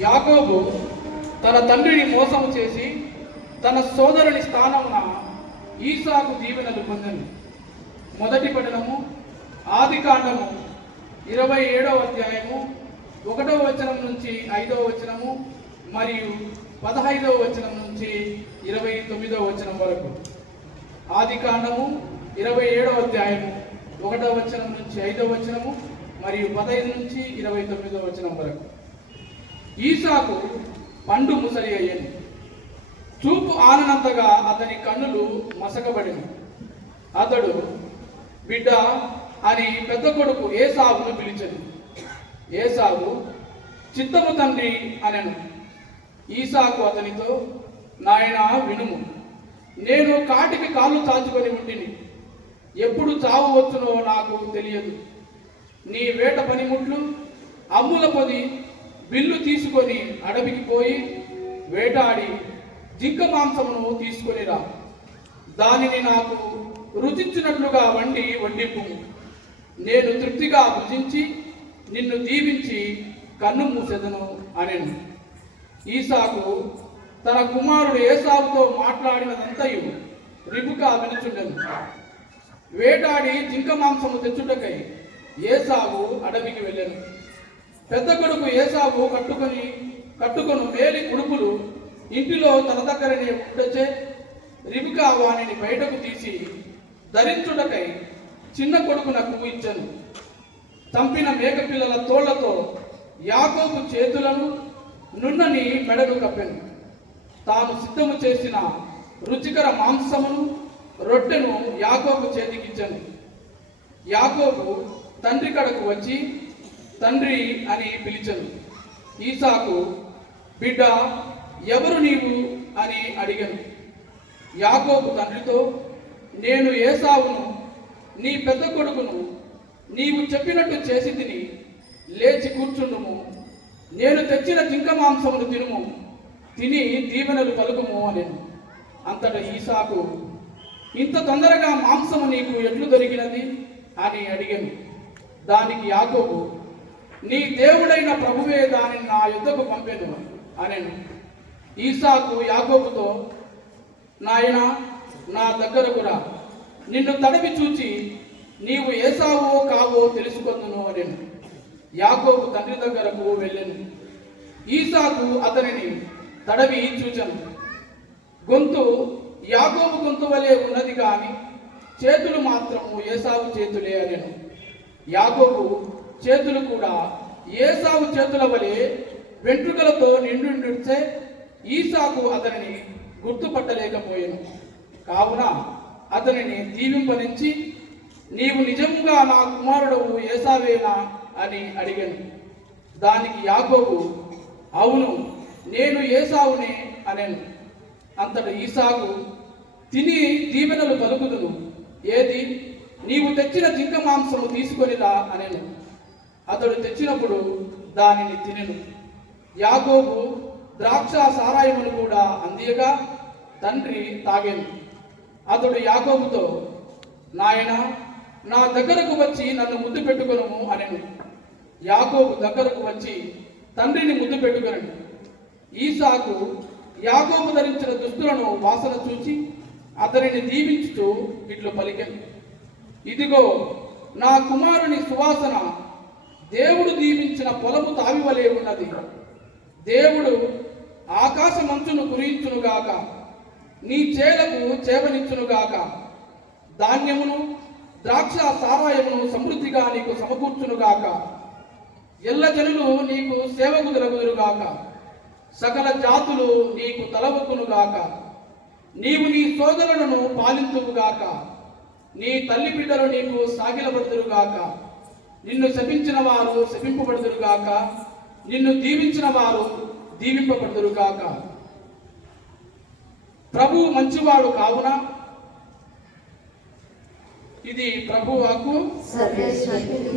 యాకోబు తన తండ్రిని మోసం చేసి తన సోదరుని స్థానమున ఈసాకు దీవెనలు పొందింది. మొదటి పఠనము ఆది కాండము ఇరవై ఏడవ అధ్యాయము ఒకటవ వచనం నుంచి ఐదవ వచనము మరియు పదహైదవ వచనం నుంచి ఇరవై తొమ్మిదవ వచనం వరకు. ఆది కాండము ఇరవై ఏడవ అధ్యాయము ఒకటవ వచనం నుంచి ఐదవ వచనము మరియు పదహైదు నుంచి ఇరవై తొమ్మిదవ వచనం వరకు. ఈసాకు పండు ముసలి అయ్యింది. చూపు ఆననంతగా అతని కన్నులు మసకబడిన అతడు బిడ్డ అని పెద్ద కొడుకు ఏసావును ఏ ఏసావు చిత్తము తండ్రి అనెను. ఈసాకు అతనితో నాయన వినుము. నేను కాటికి కాళ్ళు చాచుకొని ఉంటిని. ఎప్పుడు చావు వచ్చునో నాకు తెలియదు. నీ వేట పనిముట్లు అమ్ముల పొది బిల్లు తీసుకొని అడవికి పోయి వేటాడి జింక మాంసమును తీసుకొని రా. దానిని నాకు రుచించినట్లుగా వండి వండిపు. నేను తృప్తిగా భుజించి నిన్ను దీవించి కన్ను మూసెదను అనెను. ఈసాకు తన కుమారుడు ఏసావుతో మాట్లాడినదంతయు రిబుకా వినుచుండెను. వేటాడి జింక మాంసము తెచ్చుటకై ఏసాగు అడవికి వెళ్ళను. పెద్ద కొడుకు ఏసావు కట్టుకొని కట్టుకొని మేలి కొడుకులు ఇంటిలో తన దగ్గరనే ఉండొచ్చే రిబికా వానిని బయటకు తీసి ధరించుటకై చిన్న కొడుకునకు ఇచ్చను. చంపిన మేకపిల్లల తోళ్ళతో యాకోబు చేతులను నున్నని మెడలు కప్పెను. తాను సిద్ధము చేసిన రుచికర మాంసమును రొట్టెను యాకోబు చేతికిచ్చను. యాకోబు తండ్రి కడకు వచ్చి తండ్రి అని పిలిచను. ఈసాకు బిడ్డ ఎవరు నీవు? అని అడిగను. యాకోబు తండ్రితో నేను ఏసావును నీ పెద్ద కొడుకును నీవు చెప్పినట్టు చేసి తిని లేచి కూర్చుండుము. నేను తెచ్చిన జింక మాంసమును తినుము. తిని దీవెనలు పలుకుము అని అంతట ఈసాకు ఇంత తొందరగా మాంసము నీకు ఎట్లు దొరికినది? అని అడిగాను. దానికి యాకోబు నీ దేవుడైన ప్రభువే దానిని నా యుద్ధకు పంపేదు అనెను ఈసాకు యాగోపుతో నాయన నా దగ్గరకు రా నిన్ను తడవి చూచి నీవు ఏసావో కావో తెలుసుకొందును అనెను. యాకోబు తండ్రి దగ్గరకు వెళ్ళాను. ఈసాకు అతనిని తడవి చూచాను. గొంతు యాకోబు గొంతు వలె ఉన్నది కానీ చేతులు మాత్రము ఏసావు చేతులే అనేను. యాకోబు చేతులు కూడా ఏసావు చేతుల వలె వెంట్రుకలతో నిండు నిడిచే ఈసాకు అతనిని గుర్తుపట్టలేకపోయాను. కావున అతనిని దీవింపనించి నీవు నిజంగా నా కుమారుడవు ఏసావేనా అని అడిగాను. దానికి యాకోబు అవును నేను ఏసావునే అనెను. అంతట ఈసాకు తిని దీవెనలు పలుకుదును. ఏది? నీవు తెచ్చిన జింక మాంసము తీసుకొనిరా అనెను. అతడు తెచ్చినప్పుడు దానిని తినెను. యాగోబు ద్రాక్ష సారాయమును కూడా అందియగా తండ్రి తాగెను. అతడు యాగోబుతో నాయన నా దగ్గరకు వచ్చి నన్ను ముద్దు పెట్టుకొనుము అనెను. యాగోబు దగ్గరకు వచ్చి తండ్రిని ముద్దు పెట్టుకొనను. ఈసాకు యాగోబు ధరించిన దుస్తులను వాసన చూచి అతనిని దీవించుతూ ఇట్లు పలికెను. ఇదిగో నా కుమారుని సువాసన దేవుడు దీవించిన పొలము తావివలే ఉన్నది. దేవుడు ఆకాశ మంచును కురించునుగాక నీ చేలకు చేపనిచ్చునుగాక ధాన్యమును ద్రాక్ష సారాయమును సమృద్ధిగా నీకు సమకూర్చునుగాక ఎల్ల జనులు నీకు సేవకు తిరగుదురుగాక సకల జాతులు నీకు తలవకునుగాక నీవు నీ సోదరులను పాలింతువుగాక నీ తల్లి బిడ్డలు నీకు సాగిలపడుదురుగాక నిన్ను శపించిన వారు శపింపబడుదురుగాక నిన్ను దీవించిన వారు దీవింపబడుదురుగాక ప్రభు మంచివాడు కావున. ఇది ప్రభువాకు సర్వేశ్వరుడు